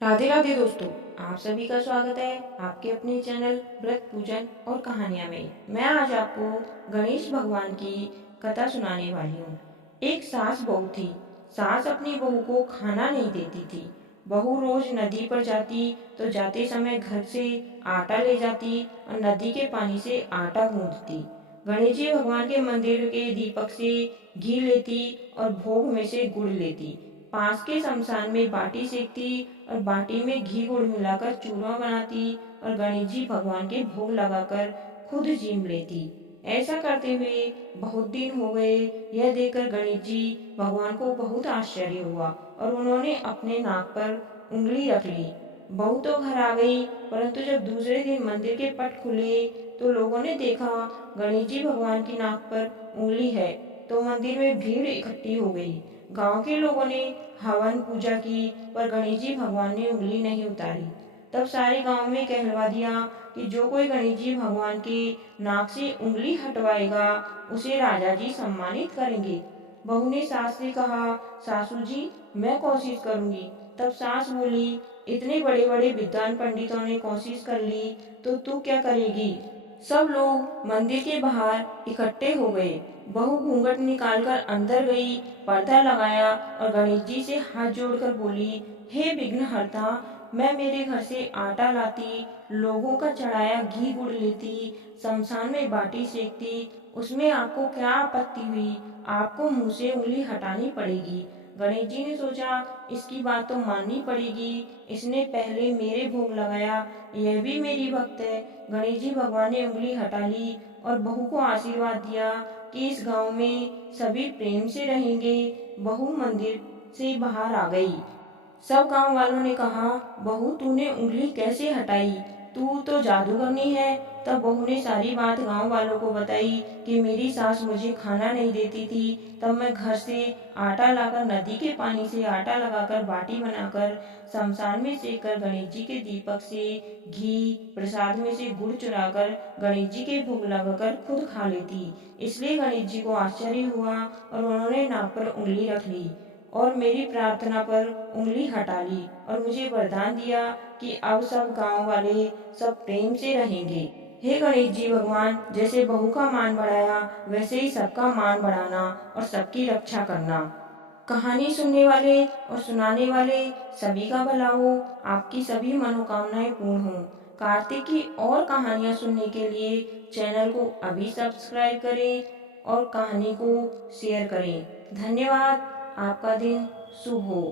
राधे राधे दोस्तों। आप सभी का स्वागत है आपके अपने चैनल व्रत पूजन और कहानियां में। मैं आज आपको गणेश भगवान की कथा सुनाने वाली हूँ। एक सास बहू थी। सास अपनी बहू को खाना नहीं देती थी। बहू रोज नदी पर जाती तो जाते समय घर से आटा ले जाती और नदी के पानी से आटा गूंथती। गणेश जी भगवान के मंदिर के दीपक से घी लेती और भोग में से गुड़ लेती। पास के शमशान में बाटी सेकती और बाटी में घी गुड़ मिलाकर चूरमा बनाती और गणेश जी भगवान के भोग लगाकर खुद जीम लेती। ऐसा करते हुए बहुत दिन हो गए। यह देखकर गणेश जी भगवान को बहुत आश्चर्य हुआ और उन्होंने अपने नाक पर उंगली रख ली। बहू तो घर आ गई, परंतु जब दूसरे दिन मंदिर के पट खुले तो लोगों ने देखा गणेश जी भगवान की नाक पर उंगली है, तो मंदिर में भीड़ इकट्ठी हो गई। गांव के लोगों ने हवन पूजा की, पर गणेश जी भगवान ने उंगली नहीं उतारी। तब सारे गांव में कहलवा दिया कि जो कोई गणेश जी भगवान के नाक से उंगली हटवाएगा उसे राजा जी सम्मानित करेंगे। बहू ने सास से कहा, सासू जी मैं कोशिश करूंगी। तब सास बोली, इतने बड़े बड़े विद्वान पंडितों ने कोशिश कर ली तो तू क्या करेगी। सब लोग मंदिर के बाहर इकट्ठे हो गए। बहू घूंघट निकालकर अंदर गई, पर्दा लगाया और गणेश जी से हाथ जोड़कर बोली, हे विघ्नहर्ता, मैं मेरे घर से आटा लाती, लोगों का चढ़ाया घी गुड़ लेती, शमशान में बाटी सेकती, उसमें आपको क्या आपत्ति हुई। आपको मुंह से उंगली हटानी पड़ेगी। गणेश जी ने सोचा, इसकी बात तो माननी पड़ेगी। इसने पहले मेरे भोग लगाया, यह भी मेरी भक्त है। गणेश जी भगवान ने उंगली हटा ली और बहू को आशीर्वाद दिया कि इस गांव में सभी प्रेम से रहेंगे। बहू मंदिर से बाहर आ गई। सब गांव वालों ने कहा, बहू तूने उंगली कैसे हटाई, तू तो जादूगरनी है। तब बहू ने सारी बात गांव वालों को बताई कि मेरी सास मुझे खाना नहीं देती थी, तब मैं घर से आटा लाकर नदी के पानी से आटा लगाकर बाटी बनाकर शमशान में सेक कर गणेश जी के दीपक से घी प्रसाद में से गुड़ चुराकर गणेश जी के भोग लगाकर खुद खा लेती। इसलिए गणेश जी को आश्चर्य हुआ और उन्होंने नाक पर उंगली रख ली और मेरी प्रार्थना पर उंगली हटा ली और मुझे वरदान दिया कि अब सब गांव वाले सब प्रेम से रहेंगे। हे गणेश जी भगवान, जैसे बहू का मान बढ़ाया वैसे ही सबका मान बढ़ाना और सबकी रक्षा करना। कहानी सुनने वाले और सुनाने वाले सभी का भला हो, आपकी सभी मनोकामनाएं पूर्ण हो। कार्तिक की और कहानियां सुनने के लिए चैनल को अभी सब्सक्राइब करें और कहानी को शेयर करें। धन्यवाद। आपका दिन शुभ हो।